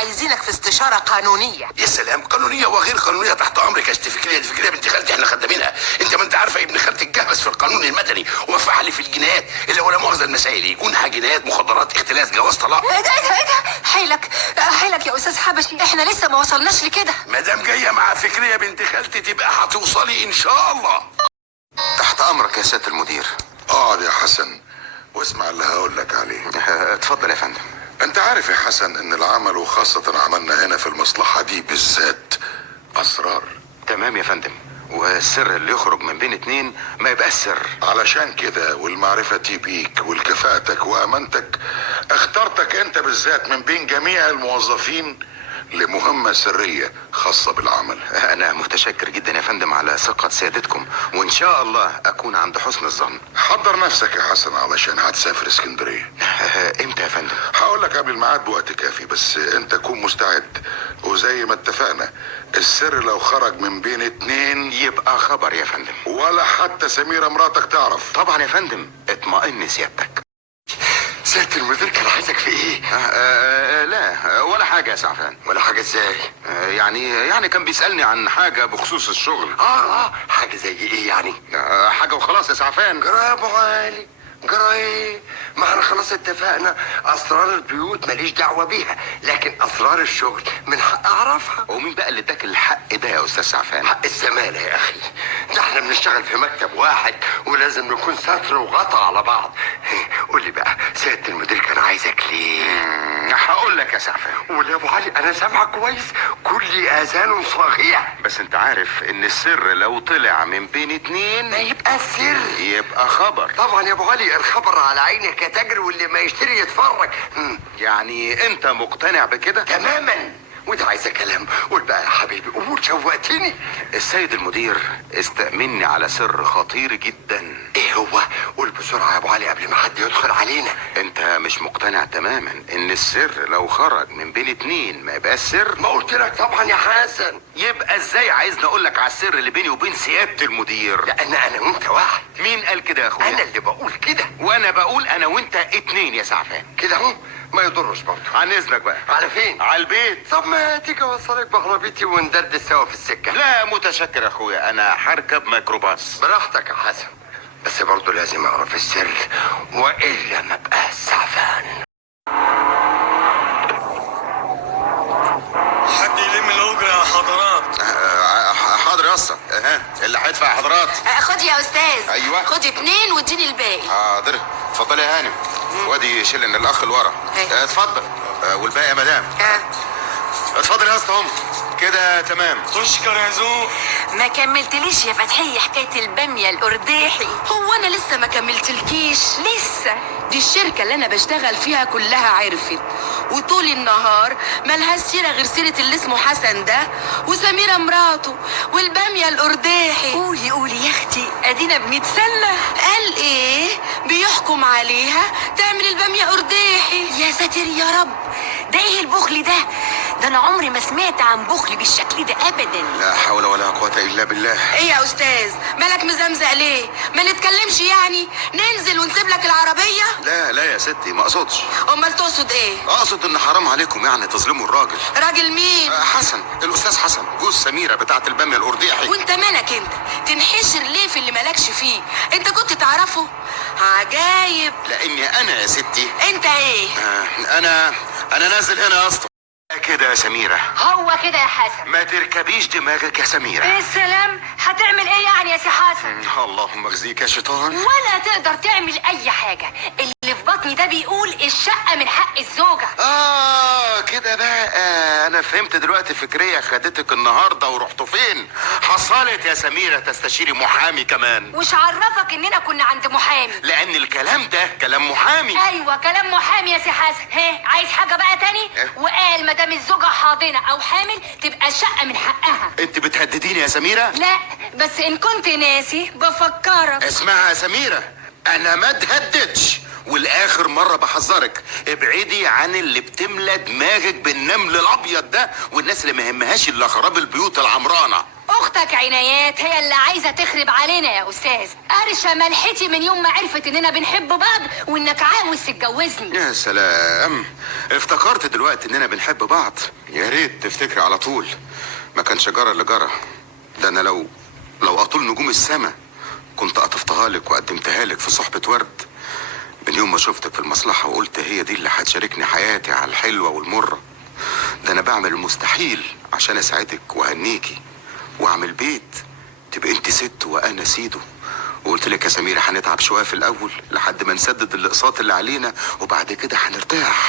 عايزينك في استشارة قانونية. يا سلام، قانونيه وغير قانونيه تحت امرك يا ست فكريه. دي فكريه بنت خالتي، احنا خدامينها. انت ما انت عارفه ابن خالتي اتجهز في القانون المدني وفعل في الجنايات اللي ولا مؤاخذه المسائل يكونها جنايات، مخدرات، اختلاس، جواز، طلاق. ايه ده حيلك يا استاذ حبشي، احنا لسه ما وصلناش لكده. ما دام جايه مع فكريه بنت خالتي تبقى هتوصلي ان شاء الله. تحت امرك يا سيادة المدير. اقعد يا حسن واسمع اللي هقول لك عليه. اتفضل يا فندم. انت عارف يا حسن ان العمل وخاصة عملنا هنا في المصلحة دي بالذات اسرار. تمام يا فندم، والسر اللي يخرج من بين اتنين ما يبقاش سر. علشان كده والمعرفة بيك والكفاءتك وامانتك اخترتك انت بالذات من بين جميع الموظفين لمهمة سرية خاصة بالعمل. انا متشكر جدا يا فندم على ثقة سيادتكم، وان شاء الله اكون عند حسن الظن. حضر نفسك يا حسن علشان هتسافر اسكندرية. امتى يا فندم؟ هقول لك قبل الميعاد بوقت كافي، بس انت كون مستعد. وزي ما اتفقنا السر لو خرج من بين اتنين يبقى خبر يا فندم. ولا حتى سميرة مراتك تعرف. طبعا يا فندم، اطمئن سيادتك. سياده المدير كان عايزك في ايه؟ لا ولا حاجة يا سعفان. ولا حاجه ازاي؟ يعني كان بيسألني عن حاجة بخصوص الشغل. حاجه زي ايه يعني؟ حاجة وخلاص يا سعفان. جرى يا ابو علي، جرى ايه؟ ما احنا خلاص اتفقنا اسرار البيوت ماليش دعوه بيها، لكن اسرار الشغل من حق اعرفها. ومين بقى اللي اداك الحق ده يا استاذ سعفان؟ حق الزمالة يا اخي، ده احنا بنشتغل في مكتب واحد ولازم نكون ستر وغطا على بعض. قول لي بقى سيادة المدير كان عايزك ليه؟ هقول لك يا سعفان. قول يا ابو علي، انا سامعك كويس، كل اذان صغير. بس انت عارف ان السر لو طلع من بين اتنين ما يبقى السر يبقى خبر. طبعا يا ابو علي، الخبر على عينك يا تاجر، واللي ما يشتري يتفرج. يعني انت مقتنع بكده؟ تماما، وده عايزه كلام. قول بقى يا حبيبي، قول، شوقتني. السيد المدير استأمني على سر خطير جدا. ايه هو؟ قول بسرعه يا ابو علي قبل ما حد يدخل علينا. انت مش مقتنع تماما ان السر لو خرج من بين اتنين ما يبقاش سر؟ ما قلت لك طبعا يا حسن. يبقى ازاي عايزني اقول لك على السر اللي بيني وبين سيادة المدير؟ لان انا وانت واحد. مين قال كده يا اخويا؟ انا اللي بقول كده. وانا بقول انا وانت اتنين يا سعفان. كده اهو، ما يضرش برضه. عن اذنك بقى. على فين؟ على البيت. طب ما تيجي اوصلك بعربيتي وندردش سوا في السكه. لا متشكر يا اخويا، انا هركب ميكروباص. براحتك يا حسن، بس برضه لازم اعرف السر والا ما بقاش سعفان. حد يلم الاجره يا حضرات. حاضر يا اسطى. اللي هيدفع يا حضرات. خد يا استاذ. ايوه. خد 2 واديني الباقي. حاضر. اتفضلي يا هانم. وادي شيلن الاخ اللي ورا. اتفضل. والباقي يا مدام. اتفضل يا اسطى. هم كده تمام. تشكر يا ذوق. ما كملتليش يا فتحية حكاية البامية الأرداحي. هو أنا لسه ما كملتلكيش؟ لسه. دي الشركة اللي أنا بشتغل فيها كلها عرفت، وطول النهار ملهاش سيرة غير سيرة اللي اسمه حسن ده وسميرة مراته والبامية الأرداحي. قولي يا أختي، أدينا بنتسلى. قال إيه؟ بيحكم عليها تعمل البامية أرداحي. يا ساتر يا رب، ده إيه البخل ده؟ ده أنا عمري ما سمعت عن بخل بالشكل ده أبدا. لا حول ولا قوة إلا بالله. إيه يا أستاذ؟ مالك مزمزق ليه؟ ما نتكلمش يعني؟ ننزل ونسيب لك العربية؟ لا يا ستي، ما أقصدش. أمال تقصد إيه؟ أقصد إن حرام عليكم يعني تظلموا الراجل. راجل مين؟ حسن، الأستاذ حسن جوز سميرة بتاعة البامية الأرديحي. وأنت مالك أنت؟ تنحشر ليه في اللي مالكش فيه؟ أنت كنت تعرفه؟ عجايب. لأني أنا يا ستي. أنت إيه؟ أنا نازل هنا يا اسطى. كده يا سميرة. هو كده يا حسن. ما تركبيش دماغك يا سميرة. ايه السلام؟ هتعمل ايه يعني يا سي حسن؟ اللهم اخزيك يا شيطان. ولا تقدر تعمل اي حاجة، اللي في بطني ده بيقول الشقة من حق الزوجة. كده بقى انا فهمت دلوقتي. فكرية خدتك النهاردة ورحتوا فين؟ حصلت يا سميرة تستشيري محامي كمان. وش عرفك اننا كنا عند محامي؟ لان الكلام ده كلام محامي. ايوه كلام محامي يا سي حسن. عايز حاجة بقى تاني؟ وقال مدام الزوجة حاضنة او حامل تبقى الشقة من حقها. انت بتهدديني يا سميرة؟ لا بس ان كنت ناسي بفكرك. اسمعي يا سميرة، انا ما اتهددش، والاخر مرة بحذرك ابعدي عن اللي بتملى دماغك بالنمل الابيض ده والناس اللي ما يهمهاش الا خراب البيوت العمرانة. اختك عنايات هي اللي عايزه تخرب علينا يا استاذ. قرشه ملحتي من يوم ما عرفت اننا بنحب بعض وانك عاوز تتجوزني. يا سلام، افتكرت دلوقتي اننا بنحب بعض. يا ريت تفتكري على طول، ما كانش جرى اللي جرى ده. انا لو اطول نجوم السما كنت قطفتها لك وقدمتها لك في صحبة ورد. من يوم ما شفتك في المصلحة وقلت هي دي اللي هتشاركني حياتي على الحلوة والمرة. ده انا بعمل المستحيل عشان اساعدك واهنيكي واعمل بيت تبقى انت ست وانا سيده. وقلت لك يا سميرة هنتعب شوية في الاول لحد ما نسدد الاقساط اللي علينا، وبعد كده هنرتاح.